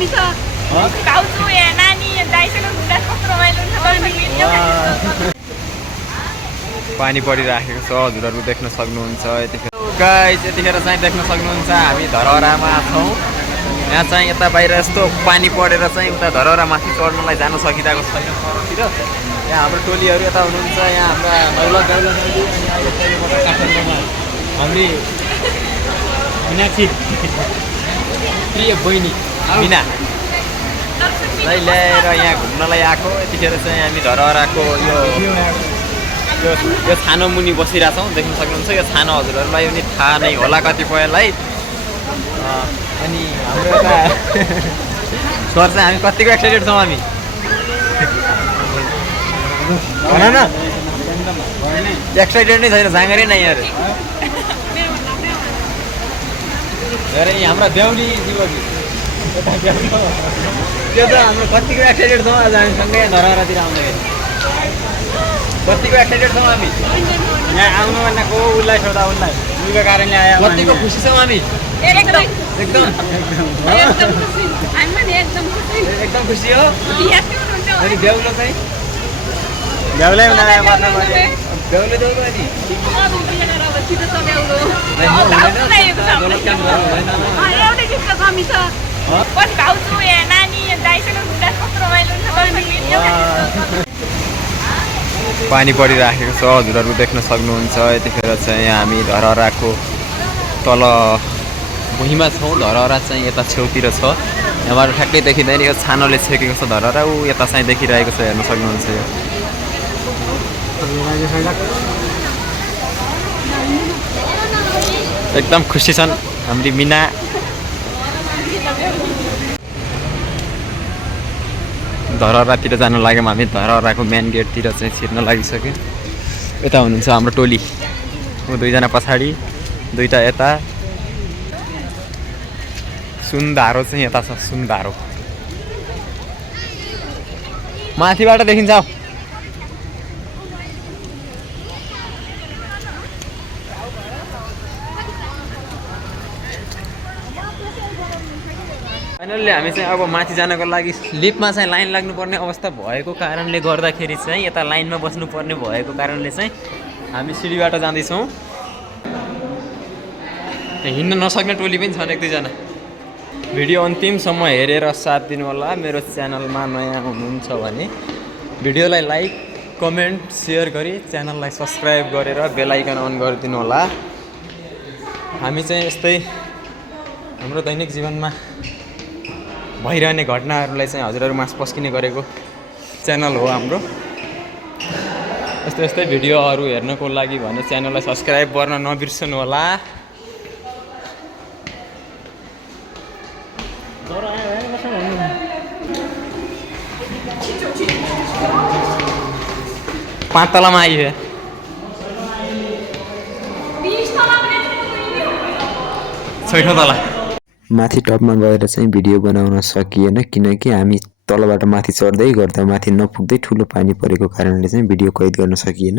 कमी छ भाउजू यहाँ नानी दाइसँग घुम्दा कस्तो रमाइलो हुन्छ पानी परिराखेको छ हजुरहरू देख्न सक्नुहुन्छ यतिखेर गाइस यतिखेर चाहिँ देख्न सक्नुहुन्छ हामी धरहरामा छौँ यहाँ चाहिँ यता बाहिर यस्तो पानी परेर चाहिँ उता धरहरामाथि चढ्नलाई जान सकिरहेको छैन परतिर यहाँ हाम्रो टोलीहरू यता हुनुहुन्छ यहाँ हाम्रा नौला गाउला अनि अहिले पहिलोपल्ट काठमाडौँमा हामी मीनाक्षी प्रिय बहिनी मिनालाई ल्याएर यहाँ घुम्नलाई आएको यतिखेर चाहिँ हामी धरहराको यो छानो मुनि बसिरहेछौँ देख्न सक्नुहुन्छ यो छानो हजुरहरूलाई पनि थाहा नै होला कतिपयलाई अनि हाम्रो यता सर चाहिँ हामी कतिको एक्साइटेड छौँ हामी भन न एक्साइटेड नै छैन जाँगरै नै यहाँ अरे हाम्रा बेहुली दिवकी त्यो त हाम्रो कतिको एक्साइटेड छौँ आज हामी सँगै धरहरातिर आउँदाखेरि कतिको एक्साइटेड छौँ हामी यहाँ आउनु भनेको उसलाई सोधा उसलाई उनीको कारणले आयो कतिको खुसी छौँ हामी एकदम खुसी हो अनि बेहुलो चाहिँ बेहुलै बेहुले देउलो अनि पानी परिराखेको छ हजुरहरू देख्न सक्नुहुन्छ यतिखेर चाहिँ हामी धरहराको तल भुइँमा छौँ धरहरा चाहिँ यता छेउतिर छ यहाँबाट ठ्याक्कै देखिँदैन यो छानोले छेकेको छ धरहरा ऊ यता चाहिँ देखिरहेको छ हेर्न सक्नुहुन्छ यो एकदम खुसी छन् हाम्री मिना धरहरातिर जान लाग्यौँ हामी धरहराको मेन गेटतिर चाहिँ छिर्न लागिसक्यो यता हुनुहुन्छ हाम्रो टोली ऊ दुईजना पछाडि दुईटा यता सुन्धारो चाहिँ यता छ सुन्धारो माथिबाट देखिन्छ फाइनल्ली हामी चाहिँ अब माथि जानको लागि लिफ्टमा चाहिँ लाइन लाग्नुपर्ने अवस्था भएको कारणले गर्दाखेरि चाहिँ यता लाइनमा बस्नुपर्ने भएको कारणले चाहिँ हामी सिडीबाट जाँदैछौँ हिँड्न नसक्ने टोली पनि छन् एक दुईजना भिडियो अन्तिमसम्म हेरेर साथ दिनु होला मेरो च्यानलमा नयाँ हुनुहुन्छ भने भिडियोलाई लाइक कमेन्ट सेयर गरी च्यानललाई सब्सक्राइब गरेर बेल आइकन अन गरिदिनु होला हामी चाहिँ यस्तै हाम्रो दैनिक जीवनमा भइरहने घटनाहरूलाई चाहिँ हजुरहरू माझ पस्किने गरेको च्यानल हो हाम्रो यस्तै यस्तै भिडियोहरू हेर्नको लागि भने च्यानललाई सब्सक्राइब गर्न नबिर्सनु होला पाँच तलामा आइयो छैठौँ तला माथि टपमा गएर चाहिँ भिडियो बनाउन सकिएन किनकि हामी तलबाट माथि चढ्दै गर्दा माथि नपुग्दै ठुलो पानी परेको कारणले चाहिँ भिडियो कैद गर्न सकिएन।